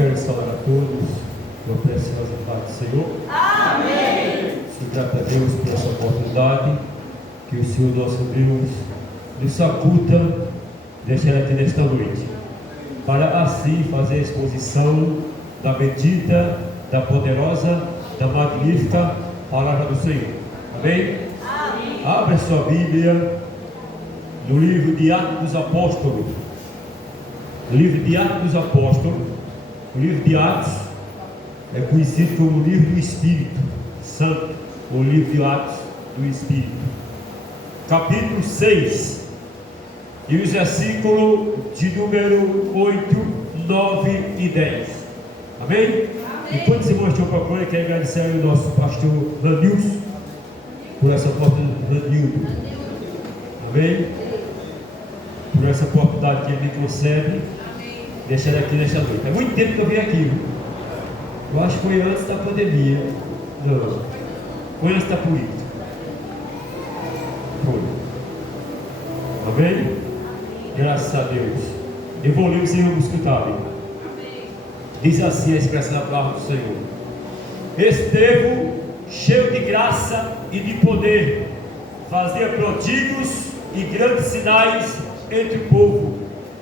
quero saudar a todos com a preciosa paz do Senhor. Amém. Sou grato a Deus por essa oportunidade que o Senhor nosso Deus nos faculta de estar aqui nesta noite, para assim fazer a exposição da bendita, da poderosa, da magnífica palavra do Senhor. Amém? Amém. Abra sua Bíblia no livro de Atos dos Apóstolos. O livro de Atos dos Apóstolos, o livro de Atos é conhecido como o livro do Espírito Santo, ou livro de Atos do Espírito, capítulo 6, e os versículos de número 8, 9 e 10. Amém? Amém. Enquanto os irmãos estão procurando, quero agradecer ao nosso pastor Ranilson por essa oportunidade. Amém? Por essa oportunidade que ele me concede, deixar aqui nesta noite. É muito tempo que eu vim aqui, viu? Eu acho que foi antes da pandemia. Não, foi antes da política. Foi. Amém? Graças a Deus. Eu vou ler o Senhor escutar. Diz assim a expressão da palavra do Senhor: Estevão, cheio de graça e de poder, fazia prodígios e grandes sinais entre o povo.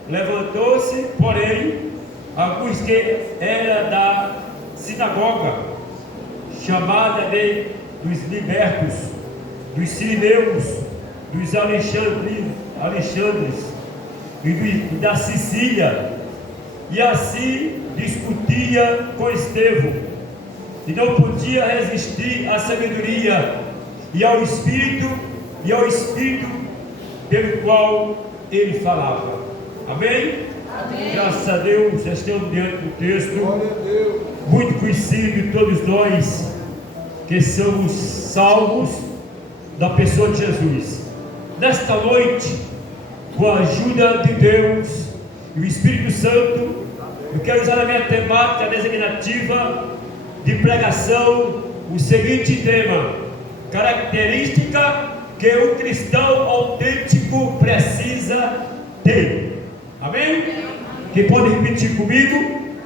Levantou-se, porém, alguns que eram da sinagoga, chamada dos libertos, dos sirineus, dos Alexandres e da Sicília, e assim discutia com Estevão, e não podia resistir à sabedoria e ao Espírito pelo qual ele falava. Amém? Amém. Graças a Deus, já estamos diante do texto muito conhecido de todos nós, que somos salvos da pessoa de Jesus. Nesta noite, com a ajuda de Deus e o Espírito Santo, eu quero usar a minha temática designativa de pregação o seguinte tema: característica que o cristão autêntico precisa ter. Amém? Quem pode repetir comigo?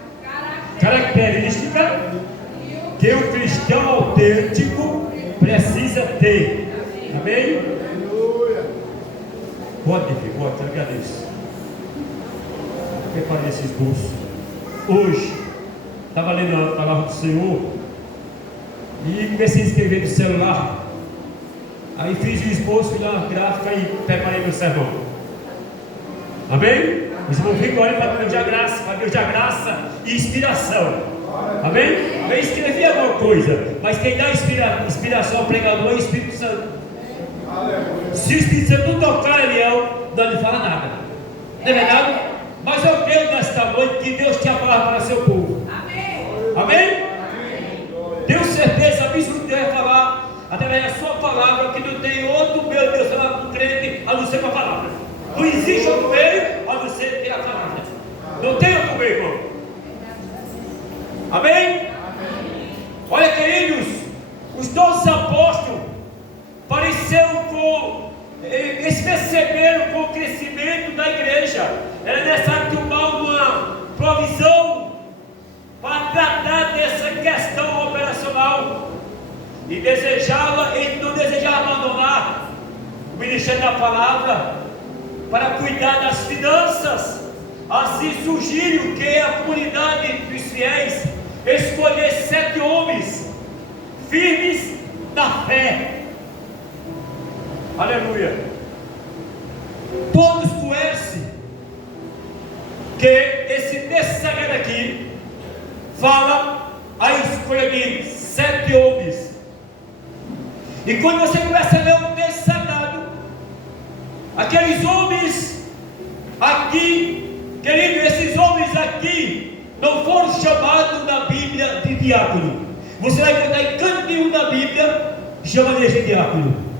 Característica que o cristão autêntico precisa ter. Amém? Pode, eu agradeço. Preparei esse esboço. Hoje, estava lendo a palavra do Senhor e comecei a escrever no celular. Aí fiz o esboço na gráfica e preparei meu sermão. Amém? Os irmãos ficam olhando para Deus da graça e inspiração. Amém? Eu escrevi alguma coisa, mas quem dá inspiração ao pregador é o Espírito Santo. Se o Espírito Santo não tocar em leão, não lhe fala nada. Não é verdade? Mas eu creio nesta noite que Deus tinha a palavra para seu povo. Amém? Tenho certeza absoluta que Deus vai falar através da sua palavra, que não tem outro meio de Deus falar com o crente a não ser com a palavra. Não existe outro meio a não ser ter a palavra. Não tem outro meio, irmão. Amém? Olha, queridos, os 12 apóstolos pareceram eles perceberam com o crescimento da igreja era necessário tomar uma provisão para tratar dessa questão operacional, e eles não desejavam abandonar o ministério da palavra para cuidar das finanças. Assim surgiu que a comunidade dos fiéis escolheu 7 homens firmes na fé. Aleluia. Todos conhecem que esse texto sagrado aqui fala a escolha de 7 homens. E quando você começa a ler o texto sagrado, aqueles homens aqui, querido, esses homens aqui não foram chamados na Bíblia de diácono. Você vai encontrar em canto nenhum da Bíblia que chama eles de diácono.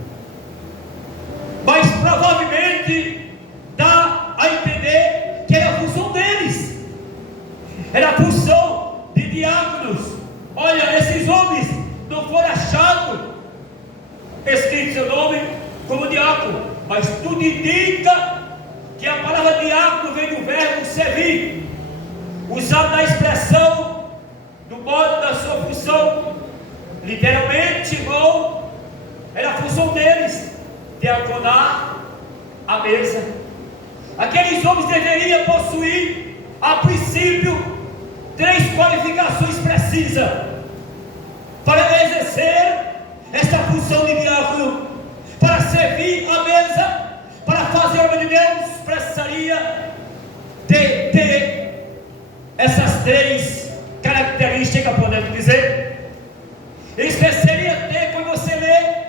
Mas provavelmente dá a entender que era a função deles, era a função de diáconos. Olha, esses homens não foram achados escrito seu nome como diácono, mas tudo indica que a palavra diácono vem do verbo servir. usando a expressão do modo da sua função, literalmente, irmão, era a função deles, diaconar a mesa. Aqueles homens deveriam possuir, a princípio, 3 qualificações precisas para exercer essa função de diácono. Para servir a mesa, para fazer a obra de Deus, precisaria de ter essas 3 características, podemos dizer. Eles precisariam ter, quando você lê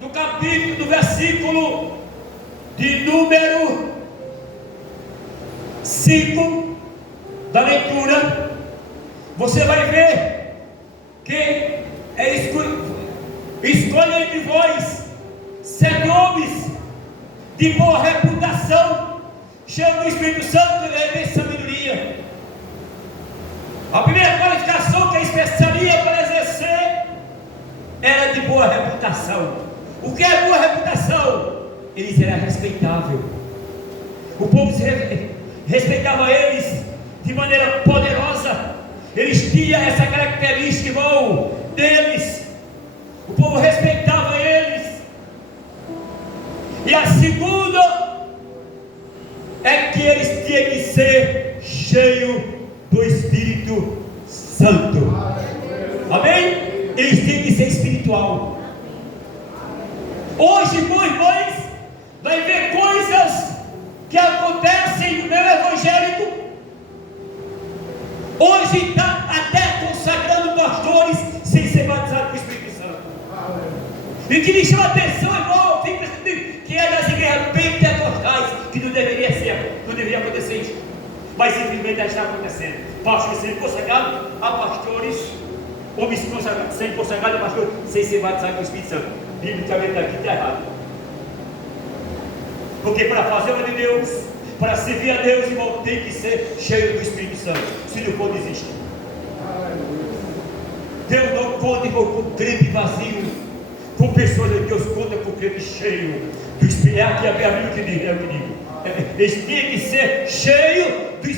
do capítulo, do versículo de número 5 da leitura, você vai ver que escolha entre vós 7 homens de boa reputação, cheios do Espírito Santo e de sabedoria. A primeira qualificação que eles precisariam para exercer era de boa reputação. O que é boa reputação? Eles eram respeitáveis. O povo respeitava eles de maneira poderosa. Eles tinham essa característica, irmão, deles. O povo respeitava eles. E a segunda é que eles tinham que ser cheios do Espírito Santo. Amém? Eles tinham que ser espiritual. Hoje, irmãos, vai ver coisas que acontecem no meio evangélico. Hoje está até consagrando pastores sem ser batizado com o Espírito Santo. E que me chama a atenção, irmão, que é das igrejas pentecostais, que não deveria ser, não deveria acontecer isso. Mas simplesmente está acontecendo. Pastores sendo consagrados a pastores, homens sendo consagrados a pastores sem ser batizados com o Espírito Santo. Biblicamente aqui está errado. Porque para fazer a obra de Deus, para servir a Deus, irmão, tem que ser cheio do Espírito Santo. Se não for, desiste. Deus não conta, irmão, com crente vazio, com pessoas de Deus, conta com crente cheio do Espírito. É aqui a Bíblia que diz, é o que digo. Eles tinham que ser cheios do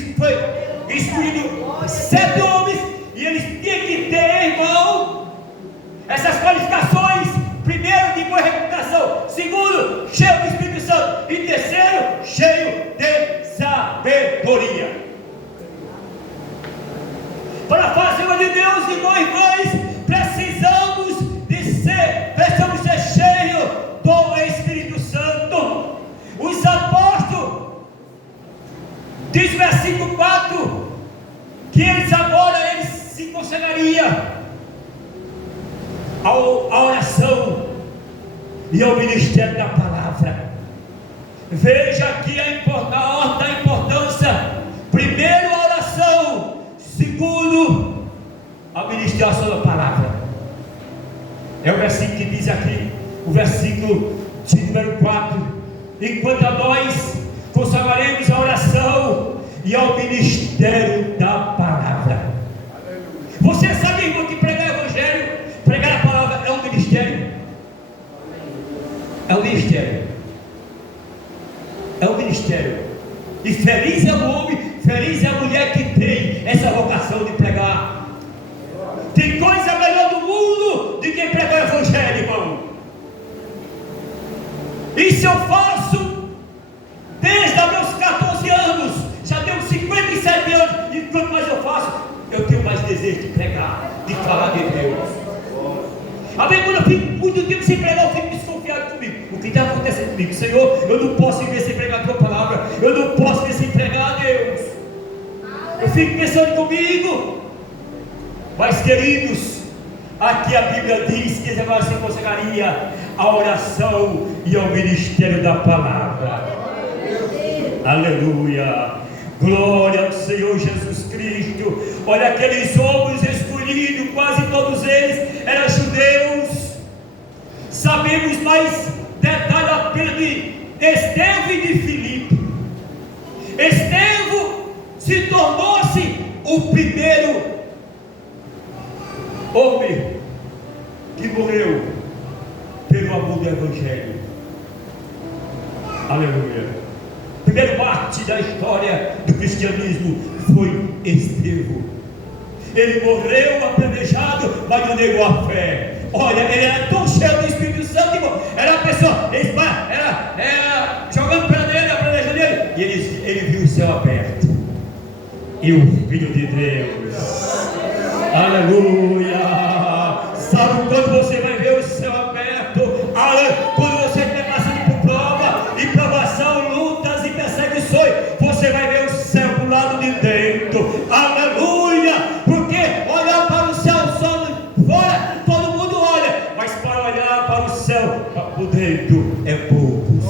Espírito. 7 homens, e eles tinham que ter, irmão, essas qualificações. Primeiro, de boa reputação. Segundo, cheio do Espírito Santo. E terceiro, cheio de sabedoria. Para fazer a obra de Deus, irmãos, precisamos ser cheios do Espírito Santo. Os apóstolos, diz o versículo 4, que eles agora se consagrariam a oração e ao ministério da palavra. Veja aqui a ordem da importância. Primeiro a oração, segundo a ministração da palavra. É o versículo que diz aqui, o versículo de número 4: enquanto a nós consagraremos a oração e ao ministério da palavra. Você sabe, irmão, que pregar o evangelho, pregar a palavra é um ministério. É um ministério. É um ministério. E feliz é o homem, feliz é a mulher que tem essa vocação de pregar. Tem coisa melhor do mundo do que pregar o evangelho, irmão. Isso eu faço desde os meus 14 anos. Já tenho 57 anos. E quanto mais eu faço, eu tenho mais desejo de pregar, de falar de Deus. Amém? Quando eu fico muito tempo sem pregar, eu fico desconfiado comigo. O que está acontecendo comigo? Senhor, eu não posso viver sem pregar a tua palavra. Eu não posso viver sem pregar a Deus. Eu fico pensando comigo. Mas, queridos, aqui a Bíblia diz que agora se consagraria a oração e ao ministério da palavra. Aleluia. Glória ao Senhor Jesus Cristo. Olha, aqueles homens escolhidos, quase todos eles eram judeus. Sabemos mais detalhes apenas de Estevão e de Filipe. Estevão se tornou-se o primeiro homem que morreu pelo amor do Evangelho. Aleluia. O primeiro mártir da história do cristianismo foi Estevão. Ele morreu apedrejado, mas não negou a fé. Olha, ele era tão cheio do Espírito Santo, irmão. Era uma pessoa, era jogando para ele, apedrejando ele. E ele viu o céu aberto. E o Filho de Deus. Aleluia. Sabe quando você vai ver o céu aberto? Quando você está passando por prova e provação, lutas e perseguições, você vai ver o céu do lado de dentro. Aleluia. Porque olhar para o céu só fora, todo mundo olha, mas para olhar para o céu por dentro é poucos.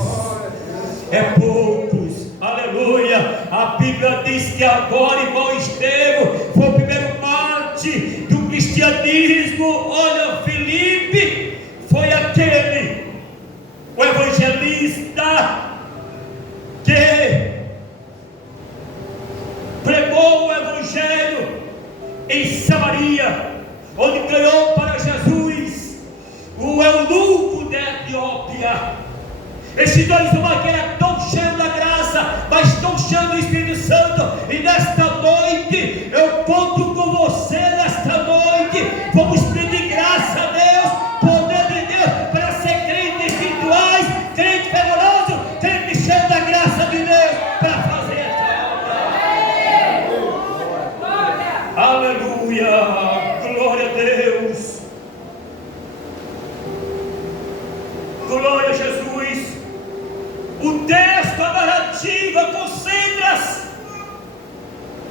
É poucos. Aleluia. A Bíblia diz que agora, igual Estevão, foi o primeiro mártir do cristianismo. Olha, Filipe foi aquele, o evangelista, que pregou o evangelho em Samaria, onde ganhou para Jesus o eunuco da Etiópia. Esses dois homens que eram tão cheios da graça, mas tão cheios do Espírito Santo. E nesta noite, eu conto com você. Nesta noite, vamos pedir graça a Deus, poder de Deus, para ser crentes espirituais, crente fervoroso, crente cheio da graça de Deus, para fazer esta obra. Aleluia, glória a Deus, glória a Jesus. O texto, a narrativa concentra-se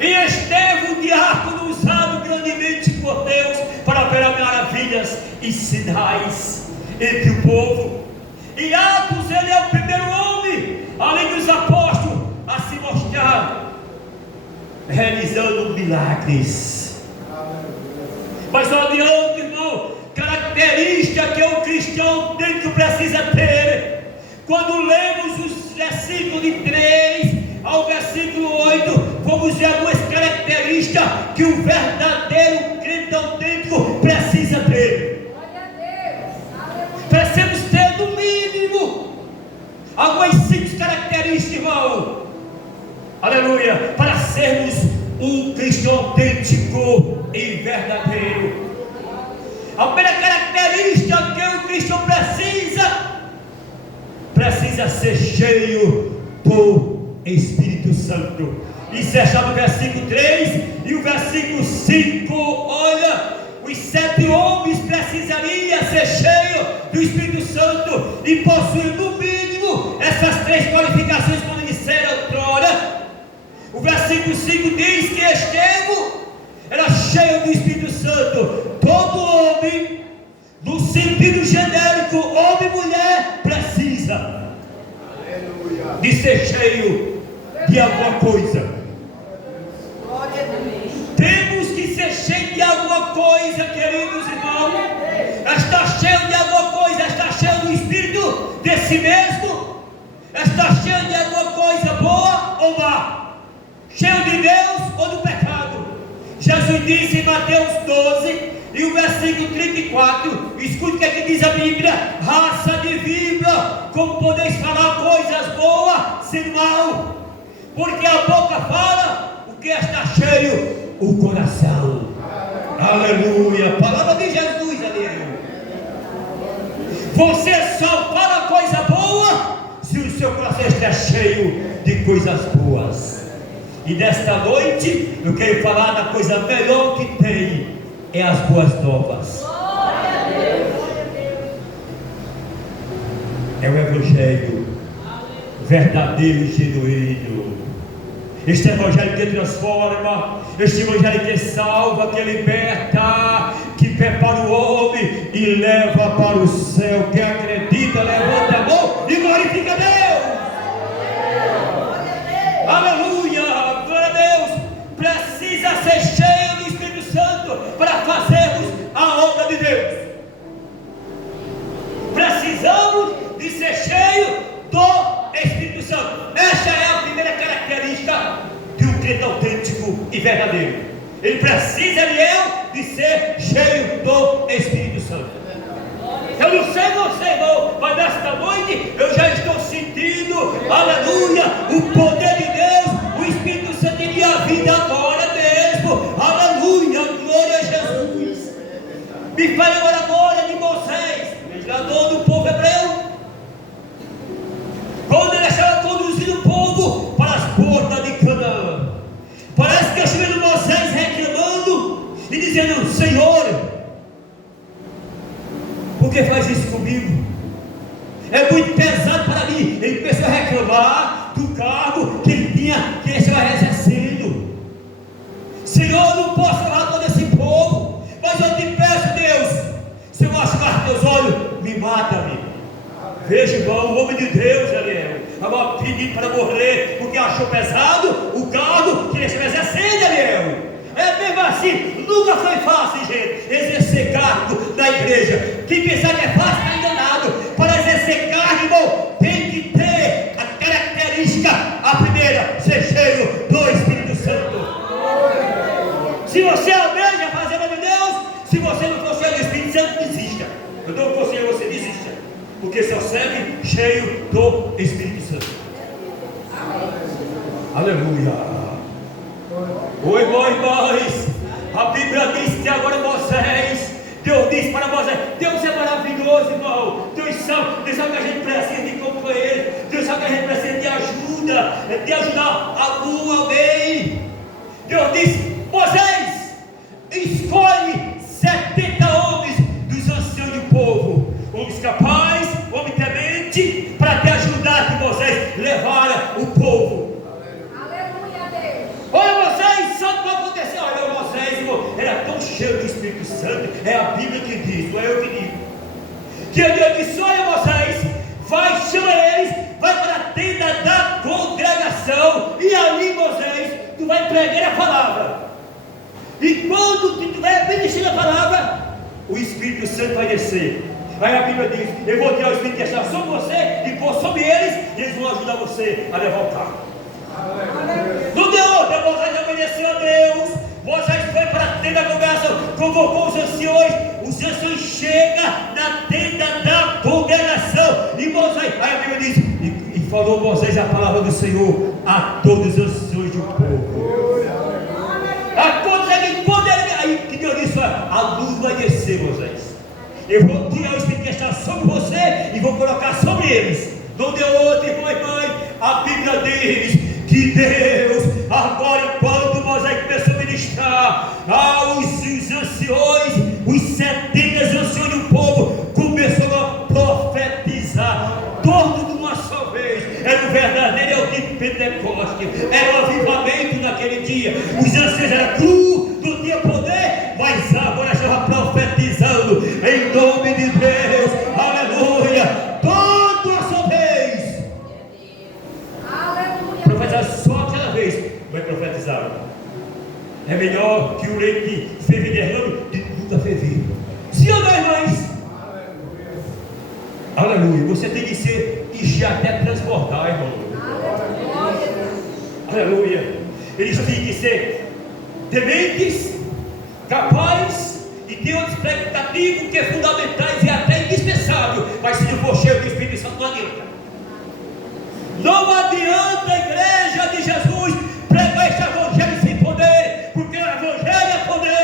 em Estevão, diácono, usado grandemente por Deus para operar maravilhas e sinais entre o povo. Em Atos, ele é o primeiro homem, além dos apóstolos, a se mostrar realizando milagres. Mas não adianta, irmão, característica que o cristão tem que precisa ter. Quando lemos os versículos de 3 ao versículo 8, vamos ver algumas características que o verdadeiro crente autêntico precisa ter. Precisamos ter, no mínimo, algumas 5 características, irmão. Aleluia. Para sermos um cristão autêntico e verdadeiro. A primeira característica que o cristão precisa ser cheio do Espírito Santo. Isso é achado no versículo 3 e o versículo 5. Olha, os 7 homens precisariam ser cheios do Espírito Santo e possuir no mínimo essas 3 qualificações, quando disseram outrora. O versículo 5 diz que Estevão era cheio do Espírito Santo. Todo homem, no sentido genérico, homem e mulher, precisa de ser cheio de alguma coisa. Temos que ser cheio de alguma coisa, queridos irmãos. Está cheio de alguma coisa, está cheio do Espírito de si mesmo, está cheio de alguma coisa boa ou má, cheio de Deus ou do pecado. Jesus disse em Mateus 12 e o versículo 34, escute o que é que diz a Bíblia: raça de víbora, como podeis falar coisas boas sem mal? Porque a boca fala o que está cheio, o coração. Aleluia, palavra de Jesus ali. Você só fala coisa boa se o seu coração está cheio de coisas boas. E nesta noite eu quero falar da coisa melhor que tem, é as boas novas. É o Evangelho verdadeiro e genuíno. Este Evangelho que transforma, este Evangelho que salva, que liberta, que prepara o homem e leva para o céu. Quem acredita, levanta a mão e glorifica a Deus. Aleluia, glória a Deus. Precisa ser cheio do Espírito Santo para fazermos a obra de Deus. Precisamos de ser cheio do Espírito Santo. Esta é a primeira característica de um crente autêntico e verdadeiro. Ele precisa, de ser cheio do Espírito Santo. Eu não sei você, irmão, mas nesta noite eu já estou sentindo, aleluia, o poder de Deus, o Espírito Santo em minha vida agora, Deus. tinha, que você vai exercendo. Senhor, eu não posso levar todo esse povo, mas eu te peço, Deus, se eu machucar teus olhos, me mata-me. Veja, irmão, o homem de Deus, Ariel, estava pedindo para morrer, porque achou pesado o cargo que ele estivesse exercendo, Ariel. É mesmo assim, nunca foi fácil, gente, exercer cargo na igreja. Quem pensar que é fácil está enganado. Para exercer cargo, irmão, tem que ter a característica, a primeira, ser cheio do Espírito Santo. Se você almeja fazer a obra de Deus, se você não for cheio do Espírito Santo, desista. Eu dou um conselho a você, desista. Porque só segue cheio do Espírito Santo. Aleluia. Oi, irmãos, a Bíblia diz que agora Moisés, Deus disse para Moisés, Deus é maravilhoso, irmão. Deus sabe que a gente precisa de companheiro, Deus sabe que a gente precisa de ajuda, de ajudar alguém. Deus disse, Moisés, escolhe 70 homens dos anciãos do povo, homens capazes, homens tementes, para te ajudar, que Moisés levara o povo. Olha, Moisés, sabe o que aconteceu? Olha, Moisés, irmão, era tão cheio do Espírito Santo, é a Bíblia que diz, não é eu que digo. Que Deus disse, olha, Moisés, vai, chama eles, vai para a tenda da congregação, e ali, Moisés, tu vai pregar a palavra. E quando tu estiver ministrando a palavra, o Espírito Santo vai descer. Aí a Bíblia diz, eu vou tirar o Espírito que está sobre você, e pôr sobre eles, e eles vão ajudar você a levar o carro. Não deu outra, Moisés obedeceu a Deus. Moisés foi para a tenda da congregação, convocou os anciões chegam na tenda da congregação, e Moisés, aí a Bíblia diz, e falou Moisés a palavra do Senhor a todos os anciões do povo. A todos eles, aí que Deus disse, a luz vai descer, Moisés. Eu vou tirar o Espírito que está sobre você e vou colocar sobre eles. Não deu outra, irmão e mãe. A Bíblia diz que Deus, agora enquanto Moisés começou a ministrar, os anciões, os 70 anciões do povo, começou a profetizar, todos de uma só vez. Era o verdadeiro é o de Pentecoste, era o avivamento naquele dia. Os anciões eram crus, não tinha poder, mas agora estava profetizando em nome de Deus, aleluia, toda a sua vez. Profetizar só aquela vez, vai profetizar. É melhor que o leite que ferve derrame de nunca ferver. Sim ou não, irmãos? Aleluia. Você tem que ser e já até transbordar, irmão. Aleluia. Eles têm que ser tementes, capazes e ter um expectativo que é fundamentais e até indispensável. Mas se não for cheio do Espírito Santo, não adianta. Não adianta a igreja de Jesus pregar este evangelho sem poder, porque o evangelho é poder.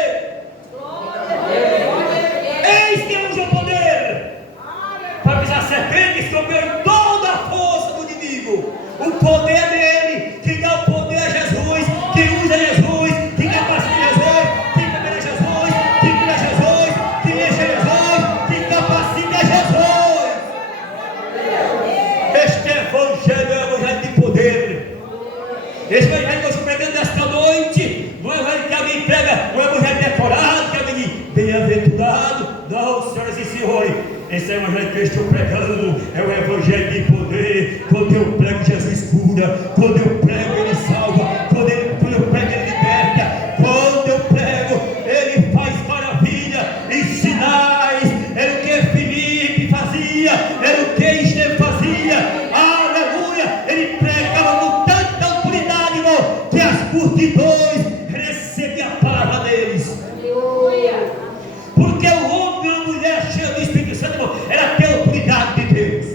Eis que usa o poder para pisar serpentes, comer toda a força do inimigo. O poder é dele. Quem dá o poder é Jesus. Quem usa é Jesus. Quem capacita é Jesus. Quem libera é Jesus. Quem cura é Jesus. Quem enche é Jesus. Quem capacita é Jesus. Este evangelho é o evangelho de poder. Esse evangelho que eu estou pregando nesta noite não é o evangelho que alguém prega, não é o evangelho decorado, que alguém diz bem-aventurado. Não, senhoras e senhores, esse é o evangelho que eu estou pregando, é o evangelho de poder. Quando eu prego, Jesus cura. Quando eu prego, Ele salva. Quando eu prego, Ele liberta. Quando eu prego, Ele faz maravilha e sinais. Era o que Filipe fazia, era o que Estevão fazia. Aleluia! Ele pregava com tanta autoridade, irmão, que as multidões recebiam a palavra deles. Porque o homem e a mulher cheia do Espírito Santo, irmão, era ter a autoridade de Deus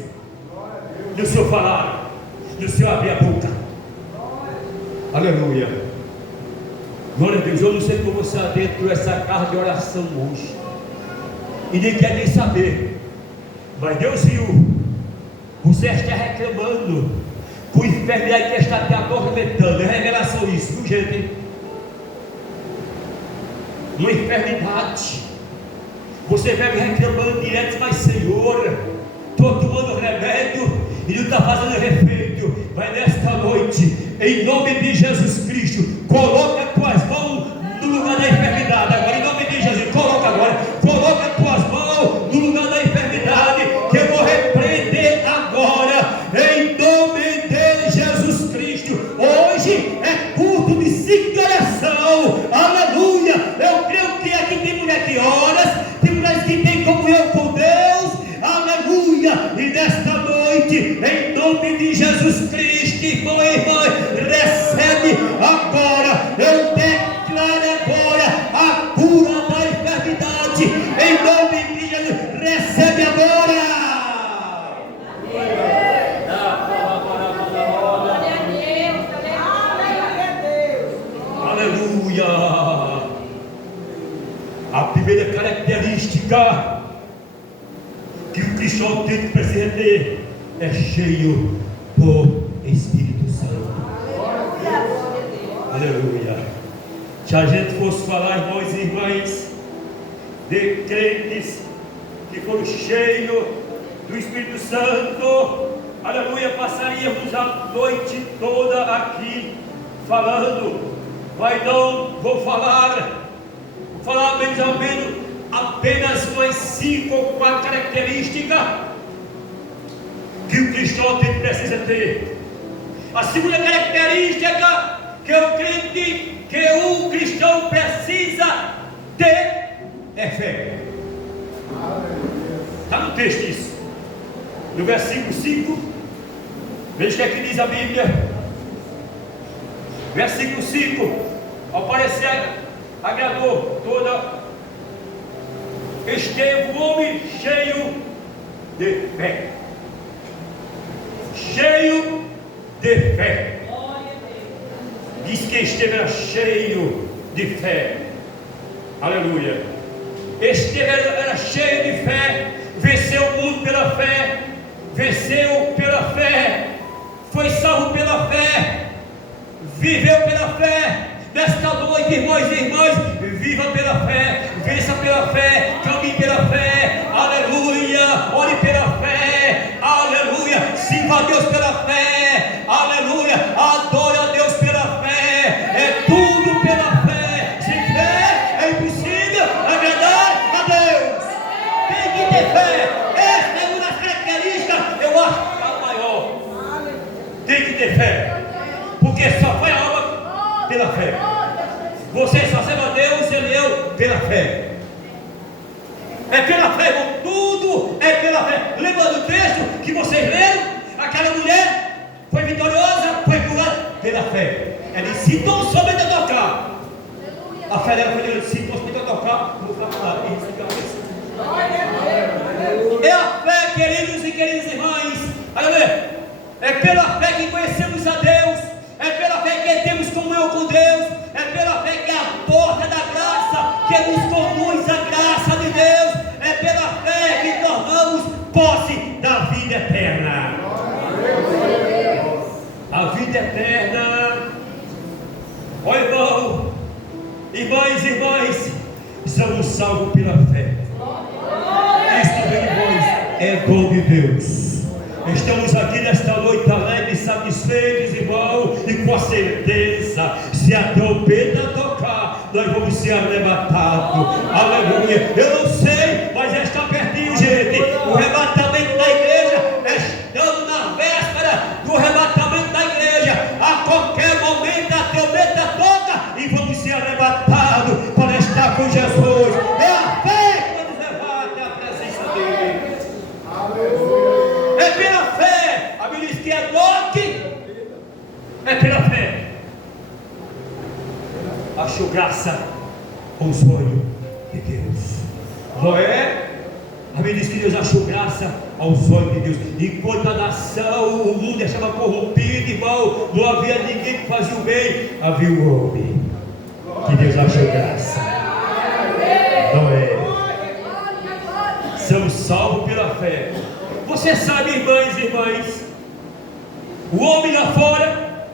no seu falar, no seu abrir a boca. Aleluia. Glória a Deus. Eu não sei como você adentrou essa carta de oração hoje e nem quer nem saber, mas Deus viu. Você está reclamando com enfermidade que está te atormentando. É revelação isso, viu, gente? Uma enfermidade. Você vive reclamando direto, mas Senhor, estou tomando remédio e não está fazendo efeito. Vai nesta noite em nome de Jesus Cristo, coloca as tuas mãos no lugar da enfermidade. Agora, em nome de Jesus, coloca as tuas mãos no lugar da enfermidade, que eu vou repreender agora, em nome de Jesus Cristo. Hoje é culto de 5 oração, aleluia. Eu creio que aqui tem mulher que ora, tem mulheres que tem comunhão com Deus, aleluia. E nesta noite, em nome de Jesus Cristo, irmão, recebe agora, eu declaro agora a cura da enfermidade, em nome de Jesus, recebe agora. Aleluia. A primeira característica que o cristão tem que precisa ter é cheio do Espírito Santo. Aleluia. Se a gente fosse falar, irmãos e irmãs, de crentes que foram cheios do Espírito Santo, aleluia, passaríamos a noite toda aqui falando, mas não vou falar menos ou menos apenas umas 5 ou 4 características que o cristão precisa ter. A segunda característica que o cristão precisa ter é fé. Está no texto isso. No versículo 5, veja o que aqui diz a Bíblia. Versículo 5: ao parecer agradou toda, esteve o homem cheio de fé. Cheio de fé. Diz que esteve cheio de fé. Aleluia. Esteve era cheio de fé. Venceu o mundo pela fé. Venceu pela fé. Foi salvo pela fé. Viveu pela fé. Nesta noite, irmãos e irmãs, viva pela fé, vença pela fé, caminhe pela fé, aleluia, ore pela fé, aleluia, sirva a Deus pela fé, aleluia, adore a Deus pela fé, é tudo pela fé. Sem fé é impossível agradar a Deus. Tem que ter fé. Essa é uma das características, eu acho, a maior. Tem que ter fé, porque só foi a alma pela fé. Você só serve a Deus, ele e eu, pela fé. É pela fé, irmão. Tudo é pela fé. Lembra do texto que vocês leram? Aquela mulher foi vitoriosa, foi curada pela fé. Ela disse: se tão somente a tocar. A fé dela foi dizendo: se tão somente a tocar, não vai falar. É a fé, queridos e queridas irmãs. Aleluia. É pela fé que conhecemos a Deus. É pela fé que temos comunhão com Deus. É pela fé que é a porta da graça, que nos conduz à graça de Deus. É pela fé que tornamos posse da vida eterna. A vida eterna. Ó irmão, irmãs e irmãs, somos salvos pela fé. Isto, meus irmãos, é dom de Deus. Estamos aqui nesta noite alegres, satisfeitos, irmão, e com a certeza, se a trombeta tocar, nós vamos ser arrebatados. Aleluia. Eu não sei, mas já está pertinho, gente. O arrebatamento da igreja, estamos na véspera do arrebatamento da igreja. A qualquer momento a trombeta toca e vamos ser arrebatados para estar com Jesus. É a fé que vai nos levar até a presença dele. Aleluia. É pela fé. A Bíblia diz que é toque. É pela fé. Achou graça aos olhos de Deus. Noé, a Bíblia diz que Deus achou graça aos olhos de Deus. Enquanto a nação, o mundo estava corrompido, irmão, não havia ninguém que fazia o bem, havia o homem que Deus achou graça. Noé. Somos salvos pela fé. Você sabe, irmãs e irmãs, o homem lá fora,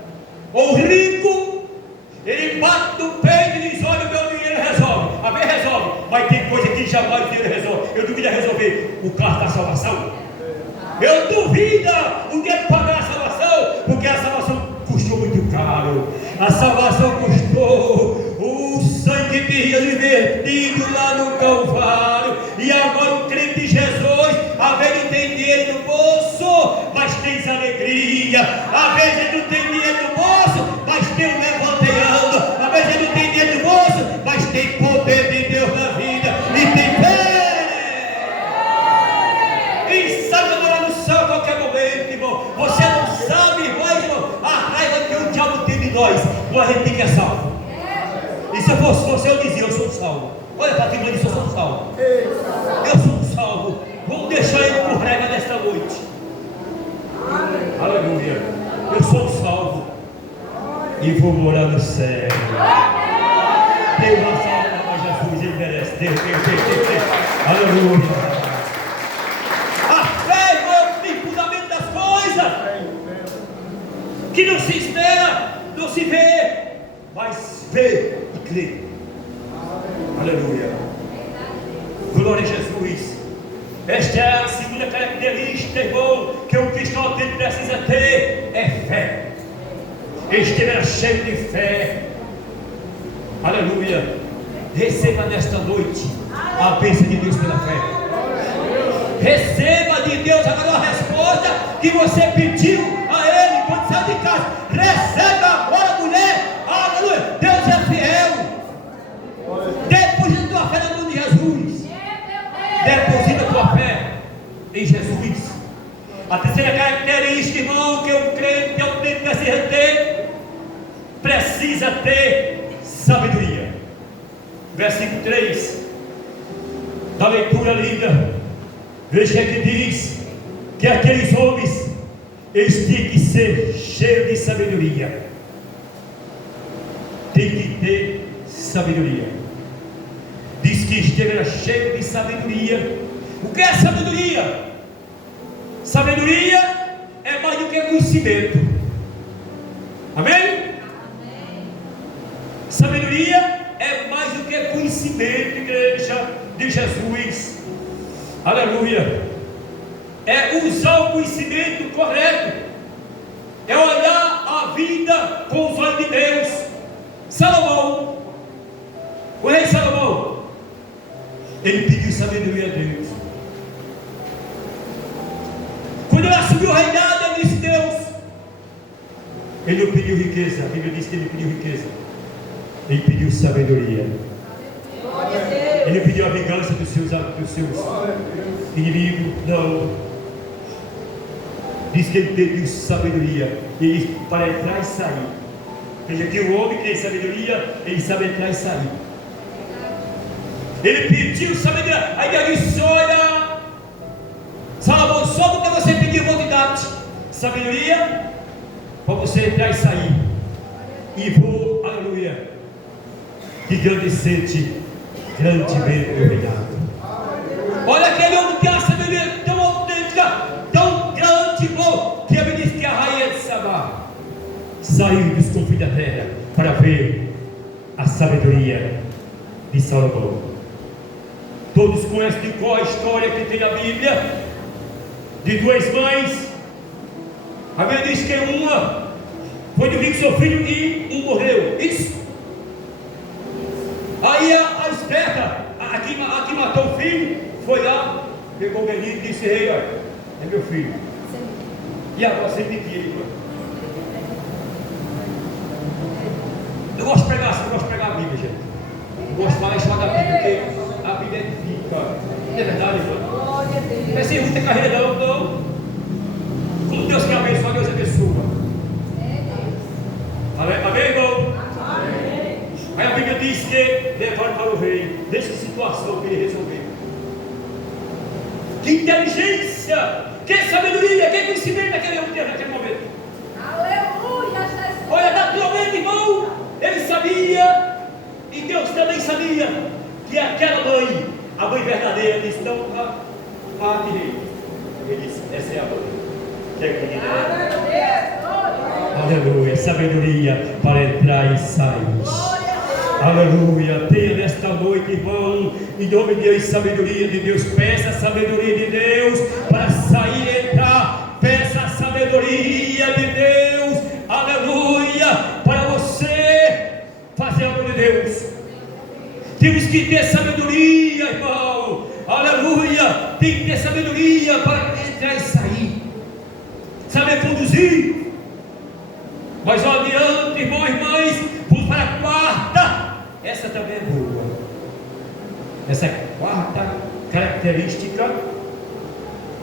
ou o rico, ele bate no peito e diz: olha, o meu dinheiro resolve. A ver, resolve. Mas tem coisa que jamais o dinheiro resolve. Eu duvido resolver o carro da salvação. Eu duvido o dinheiro pagar a salvação, porque a salvação custou muito caro. A salvação custou o sangue de Jesus vertido lá no Calvário. E agora o crente de Jesus, às vezes tem dinheiro no bolso, mas tem alegria. Às vezes não tem dinheiro no bolso, mas tem um levanteando. Às vezes não tem dinheiro no bolso, mas tem poder de Deus na vida. E tem fé. Quem sabe adorar no céu a qualquer momento, irmão. Você não sabe, irmão, a raiva que o diabo tem de nós. A gente tem que é salvo. E se eu fosse você, eu dizia: eu sou salvo. Olha para quem disse: eu sou salvo. Eu sou salvo. Vamos deixar ele por régua nesta noite. Aleluia. Eu sou salvo. E vou morar no céu. Deus uma salva para Jesus. Ele merece. Deus. Aleluia. A fé, irmão, tem fundamento das coisas. Que não se espera, não se vê, mas vê e crê. Aleluia. Glória a Jesus. Esta é a segunda característica, irmão, que um cristão precisa ter: é fé. Esteja cheio de fé. Aleluia. Receba nesta noite a bênção de Deus pela fé. Receba de Deus agora a resposta que você pediu a Ele quando saiu de casa. Receba agora, mulher. Aleluia. Deus é fiel. Deposita tua fé na mão de Jesus. Deposita tua fé em Jesus. A terceira característica, irmão, que o crente precisa ter sabedoria. Versículo 3 da leitura linda. Veja que diz que aqueles homens, eles têm que ser cheios de sabedoria. Tem que ter sabedoria. Diz que esteja cheio de sabedoria. O que é sabedoria? Sabedoria é mais do que conhecimento. Amém? Sabedoria é mais do que conhecimento, igreja de Jesus. Aleluia. É usar o conhecimento correto. É olhar a vida com os olhos de Deus. Salomão, o rei Salomão, ele pediu sabedoria a Deus. Quando ele assumiu o reinado, ele disse: Deus. Ele não pediu riqueza. A Bíblia diz que ele pediu riqueza. Ele pediu sabedoria. Ele pediu a vingança dos seus inimigos. Não. Diz que ele pediu sabedoria. Ele, para entrar e sair. Veja que o homem que tem sabedoria, ele sabe entrar e sair. Ele pediu sabedoria. Aí Deus disse: olha, Salomão, só porque você pediu, eu vou te dar sabedoria para você entrar e sair. E vou, aleluia, engrandecer-te grandemente meu reinado. Olha aquele homem que tem uma sabedoria tão autêntica, tão grande, bom, que ele diz que a rainha de Sabá saiu dos confins da terra para ver a sabedoria de Salomão. Todos conhecem de qual a história que tem na Bíblia de duas mães. A Bíblia diz que uma foi dormir com seu filho e um morreu. Isso. Aí a esperta, a que matou o filho, foi lá, pegou o menino e disse: ei, olha, é meu filho. E agora você me diz, irmão. Eu gosto de pregar assim, eu gosto de pregar a Bíblia, gente. Eu gosto de falar em cima da Bíblia, porque a Bíblia edifica. Não é verdade, irmão? Não é sem muita carreira, não. Como Deus quer abençoar, Deus abençoa. Amém, irmão? Amém. Aí a Bíblia diz que levaram para o rei, deixa a situação que ele resolveu. Que inteligência, que sabedoria, que conhecimento daquele homem teve naquele momento. Aleluia, Jesus. Olha, naturalmente, irmão, ele sabia, e Deus também sabia, que aquela mãe, a mãe verdadeira, disse: não, vá, rei. Ele disse: essa é a mãe. Que é querida. Aleluia, sabedoria para entrar e sair. Aleluia, tenha nesta noite, irmão, em nome de Deus, sabedoria de Deus. Peça a sabedoria de Deus para sair e entrar. Peça a sabedoria de Deus, aleluia, para você Temos que ter sabedoria, irmão. Aleluia. Tem que ter sabedoria para entrar e sair. Saber conduzir. Mas não adianta, irmãos e irmãs, vamos para a quarta. Essa também é boa. Essa quarta característica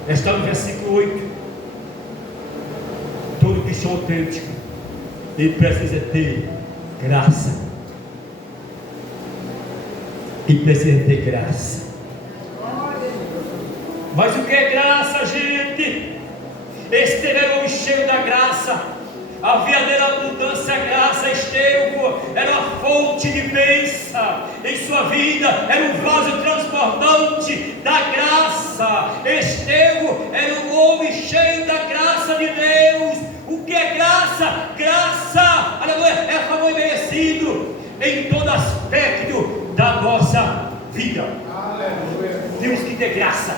está no versículo 8. Todo cristão autêntico, ele precisa ter graça. E precisa ter graça. Mas o que é graça, gente? Estevão era homem cheio da graça. A verdadeira abundância, a graça. Estevão era uma fonte de bênção em sua vida, era um vaso transbordante da graça. Estevão era um homem cheio da graça de Deus. O que é graça? Graça, aleluia, é favor merecido em todo aspecto da nossa vida. Aleluia. Temos que ter graça.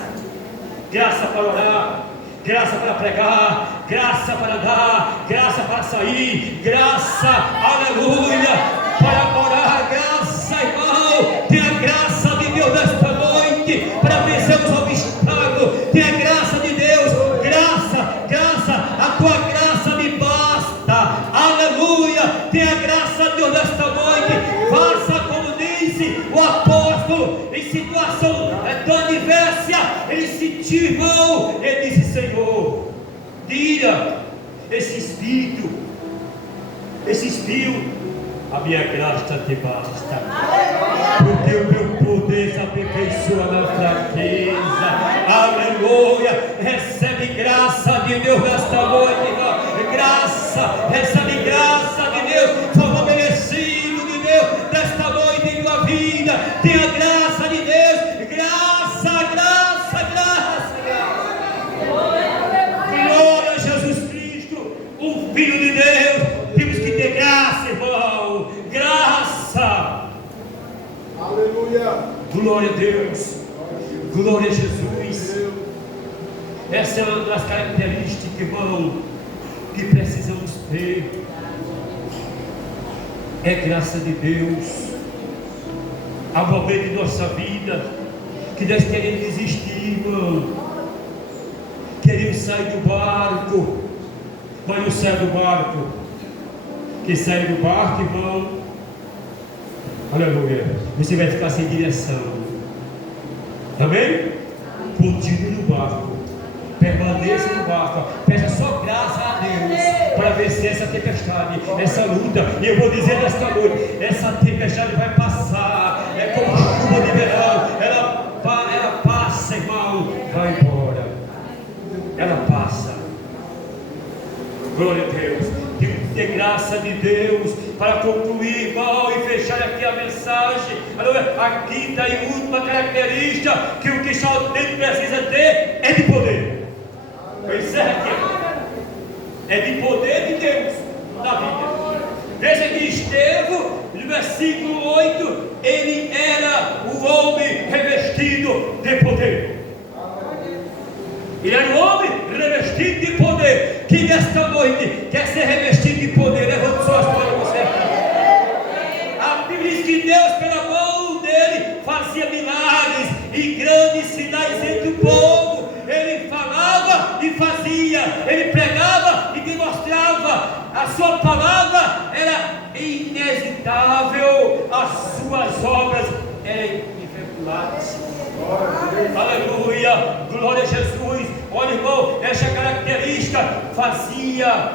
Graça para orar, graça para pregar, graça para dar, graça para sair, graça, aleluia, para orar, graça, irmão. Tem a graça de Deus nesta noite para vencer os obstáculos. Tem a graça de Deus, graça, graça, a tua graça me basta, aleluia. Tem a graça de Deus nesta noite. Faça como disse o apóstolo em situação tão adversa. Ele sentiu, irmão, ele disse: Senhor, tira esse espírito, a minha graça te basta, porque o meu poder se aperfeiçoa na fraqueza. Aleluia. Recebe graça de Deus nesta noite, irmão. Graça, recebe graça de Deus, favor merecido de Deus nesta noite em tua vida. Tem a graça de Deus, graça, graça, graça. Glória a Jesus Cristo, o Filho de Deus. Temos que ter graça, irmão. Graça. Aleluia. Glória a Deus. Glória a Jesus. Essa é uma das características, irmão, que precisamos ter. É graça de Deus. Há momentos de nossa vida que nós queremos desistir, irmão. Queremos sair do barco, mas não sai do barco. Que sai do barco, irmão, aleluia, você vai ficar sem direção. Amém? Continue no barco, permaneça no barco, peça só graça a Deus para vencer essa tempestade, essa luta. E eu vou dizer nesta noite: essa tempestade vai passar. É como chuva de verão, ela passa, irmão, vai embora, ela passa. Glória a Deus. Temos que ter graça de Deus para concluir, irmão, e fechar aqui a mensagem. A quinta e última característica que o cristão autêntico precisa ter é de poder. Eu encerro aqui. É de poder de Deus na vida. Veja que Estevão, no versículo 8, ele era o homem revestido de poder. Ele era um homem revestido de poder. Que nesta noite quer ser revestido de poder? Levante suas mãos para você. A Bíblia diz que Deus, pela mão dele, fazia milagres e grandes sinais entre o povo. Ele falava e fazia, ele pregava e demonstrava. A sua palavra era inesitável, as suas obras eram inefetuáveis. Aleluia, glória a Jesus. Olha, irmão, essa característica fazia,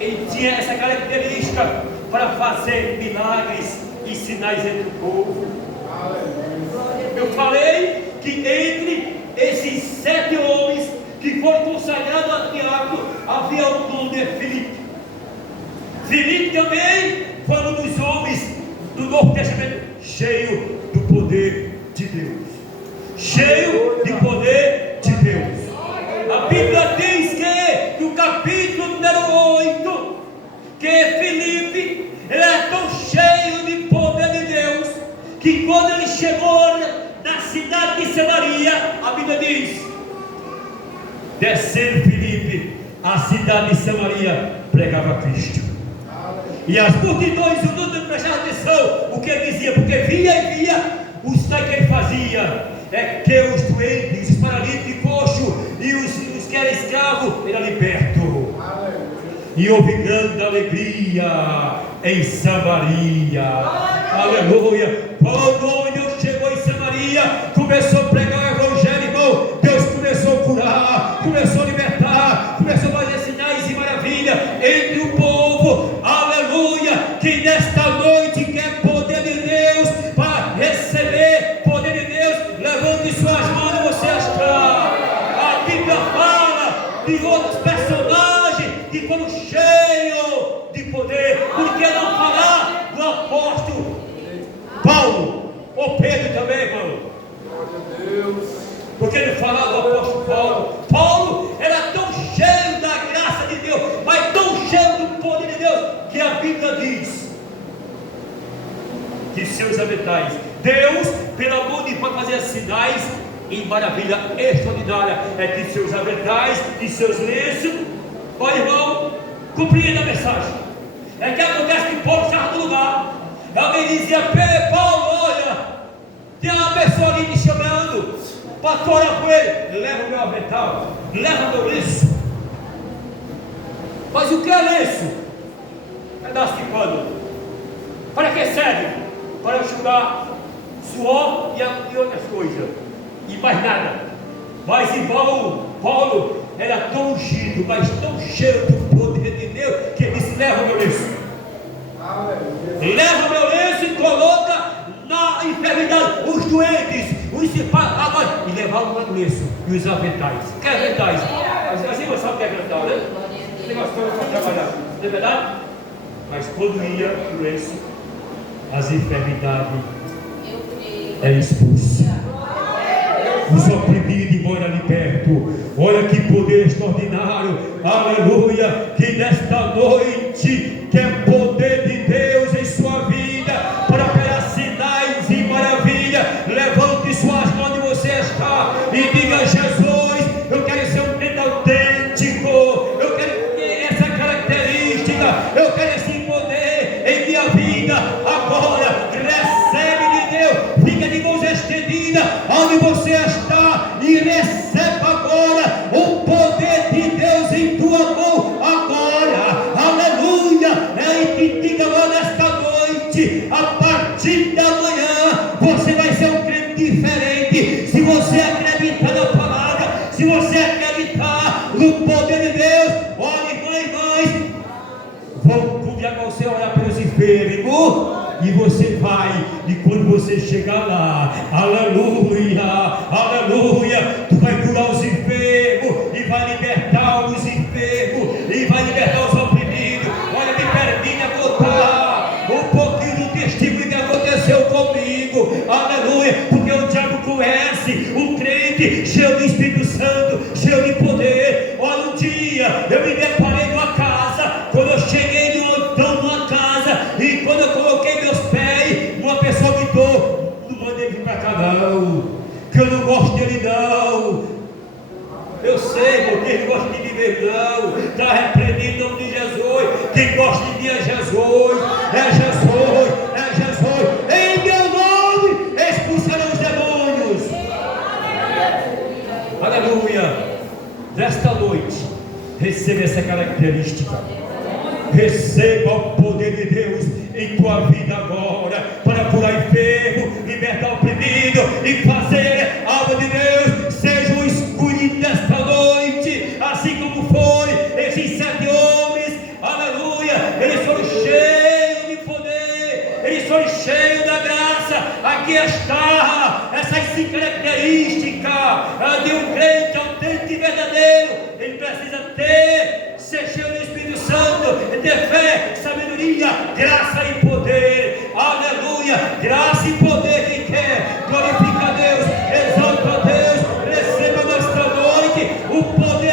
ele tinha essa característica para fazer milagres e sinais entre o povo. Eu falei que entre esses 7 homens que foram consagrados a diácono havia o nome de Filipe. Filipe também foi um dos homens do Novo Testamento cheio do poder de Deus, cheio de poder de Deus. A Bíblia diz que no capítulo número 8, que Filipe, ele era tão cheio de poder de Deus, que quando ele chegou na cidade de Samaria, a Bíblia diz: descendo Filipe, a cidade de Samaria pregava Cristo. E as multidões, o mundo prestava atenção, o que ele dizia? Porque via e via os sinais que ele fazia. É que os doentes, os paralíticos, coxos e os que eram escravos, era liberto. E houve grande alegria em Samaria. Aleluia. Quando o homem de Deus chegou em Samaria, começou a pregar o evangelho, irmão. Deus começou a curar, começou a libertar, começou a fazer sinais e maravilhas entre o povo. Aleluia. Que nesta noite quer poder de Deus para receber poder de Deus. Levante suas mãos e você está. A Bíblia fala de outros personagens que foram cheios de poder. Por que não falar do apóstolo Paulo? Ou Pedro também, irmão? Por que não falar do apóstolo Paulo? Paulo era tão cheio da graça de Deus, mas tão cheio do poder de Deus, que a Bíblia diz que seus habitais, Deus, pelo amor de Deus, para fazer sinais e maravilha extraordinária, é que seus aventais e seus lenços, olha, irmão, compreenda a mensagem. É que acontece que Paulo estava no lugar, alguém dizia: Paulo, olha, tem uma pessoa ali te chamando para tu orar por ele. Leva o meu avental, leva o meu lenço. Mas o que é lenço? Pedaço de pano. Para que serve? Para enxugar suor e outras coisas, e mais nada. Mas irmão, Paulo era tão ungido, mas tão cheio do poder de Deus, que ele disse: leva o meu lenço, leva o meu lenço e coloca na enfermidade os doentes, os separados, e levar o lenço e os aventais. Que aventais? Assim você sabe o que é avental, né? Esse negócio para trabalhar, não é verdade? Mas quando ia o lenço, as enfermidades eram expulsas, os oprimidos embora liberto. Olha que poder extraordinário, aleluia, que nesta noite quer poder de Deus em sua vida, para operar sinais e maravilha. Levante suas mãos onde você está e diga: Jesus, eu quero ser um crente autêntico, eu quero ter essa característica, eu quero esse poder em minha vida. Agora, recebe de Deus, fica de mãos estendidas onde você está e receba agora o poder de Deus em tua mão agora. Aleluia. É que diga agora nesta noite, a partir da manhã você vai ser um crente diferente. Se você acreditar na palavra, se você acreditar no poder de Deus, olha, irmãs, vão convidar você a orar pelos enfermos. E você vai, e quando você chegar lá, aleluia, aleluia, tu vai curar os enfermos, e vai libertar os enfermos, e vai libertar os oprimidos. Olha, me permita contar um pouquinho do testemunho que aconteceu comigo, aleluia, porque o diabo conhece um crente cheio de Espírito Santo, cheio de poder. Olha, um dia eu me deparei numa casa, quando eu cheguei numa casa, e quando eu coloquei meus pés, uma pessoa gritou: não manda ele vir para cá não, que eu não gosto dele não. Eu sei, porque ele gosta de mim mesmo não. Está repreendido em nome de Jesus. Quem gosta de mim é Jesus, é Jesus, é Jesus. Em meu nome expulsarão os demônios. Aleluia. Nesta noite, receba essa característica. Receba o poder de Deus em tua vida agora, para curar enfermo, libertar o oprimido e fazer a obra de Deus seja um escudo desta noite, assim como foi esses 7 homens, aleluia. Eles foram cheios de poder, eles foram cheios da graça. Aqui está essas 5 características de um crente autêntico e verdadeiro. Ele precisa ser cheio do Espírito Santo, ter fé, sabedoria, graça e poder. Aleluia, graça e poder.